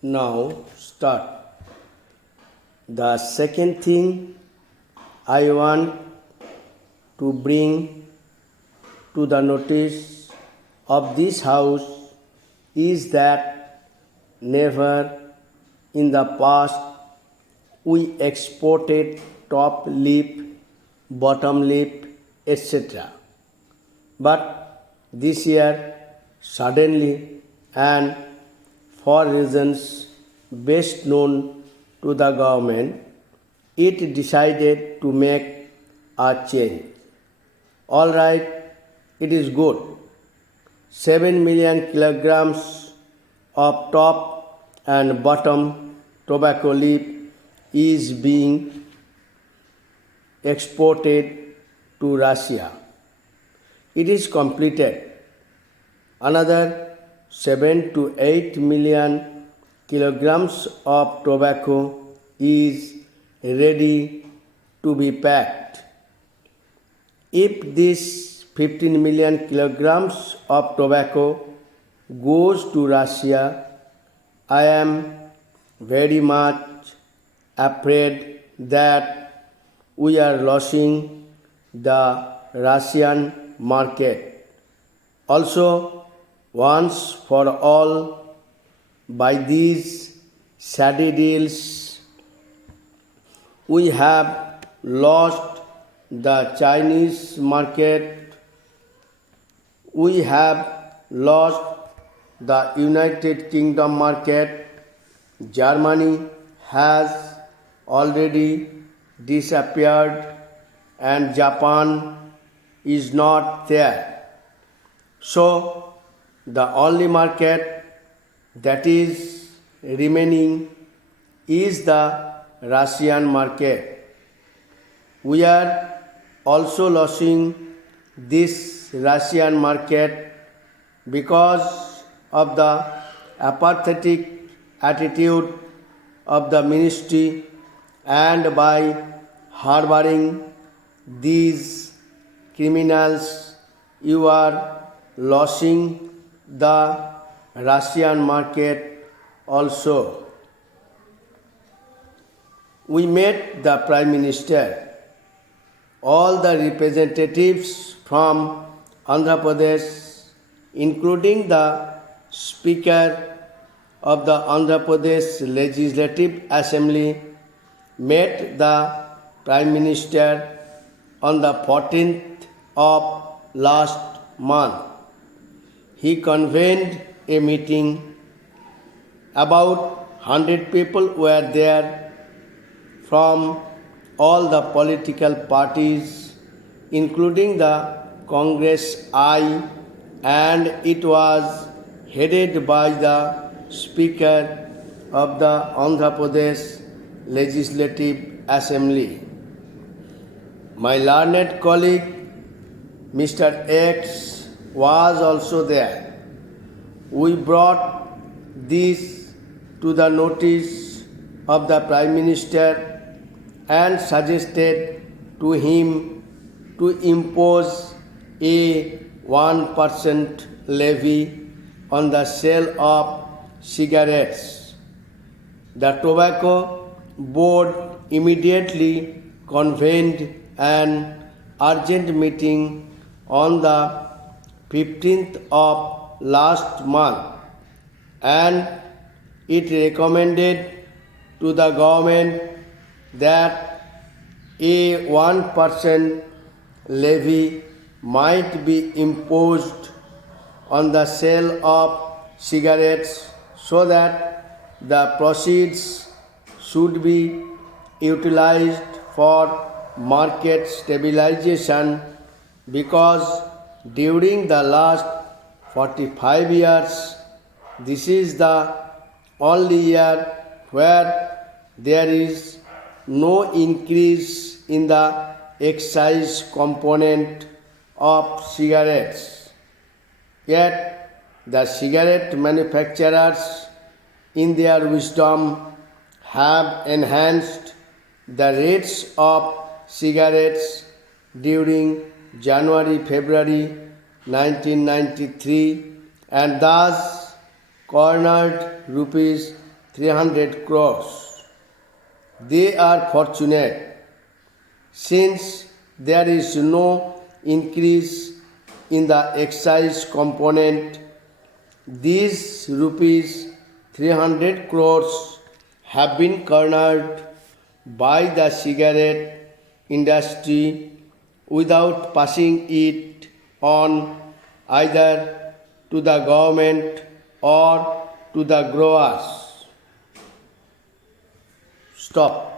Now start. The second thing I want to bring to the notice of this house is that never in the past we exported top lip, bottom lip, etc. But this year, suddenly, and for reasons best known to the government, it decided to make a change. All right, it is good. 7 million kilograms of top and bottom tobacco leaf is being exported to Russia. It is completed. Another 7 to 8 million kilograms of tobacco is ready to be packed. If this 15 million kilograms of tobacco goes to Russia, I am very much afraid that we are losing the Russian market. Also, once for all, by these shady deals, we have lost the Chinese market, we have lost the United Kingdom market, Germany has already disappeared, and Japan is not there. So, the only market that is remaining is the Russian market. We are also losing this Russian market because of the apathetic attitude of the ministry, and by harboring these criminals, you are losing the Russian market also. We met the Prime Minister, all the representatives from Andhra Pradesh, including the Speaker of the Andhra Pradesh Legislative Assembly, met the Prime Minister on the 14th of last month. He convened a meeting. About 100 people were there from all the political parties, including the Congress I, and it was headed by the Speaker of the Andhra Pradesh Legislative Assembly. My learned colleague Mr. X was also there. We brought this to the notice of the Prime Minister and suggested to him to impose a 1% levy on the sale of cigarettes. The Tobacco Board immediately convened an urgent meeting on the 15th of last month, and it recommended to the government that a 1% levy might be imposed on the sale of cigarettes so that the proceeds should be utilized for market stabilization, because during the last 45 years, this is the only year where there is no increase in the excise component of cigarettes. Yet, the cigarette manufacturers, in their wisdom, have enhanced the rates of cigarettes during January-February 1993, and thus cornered rupees 300 crores. They are fortunate since there is no increase in the excise component. These rupees 300 crores have been cornered by the cigarette industry without passing it on either to the government or to the growers. Stop.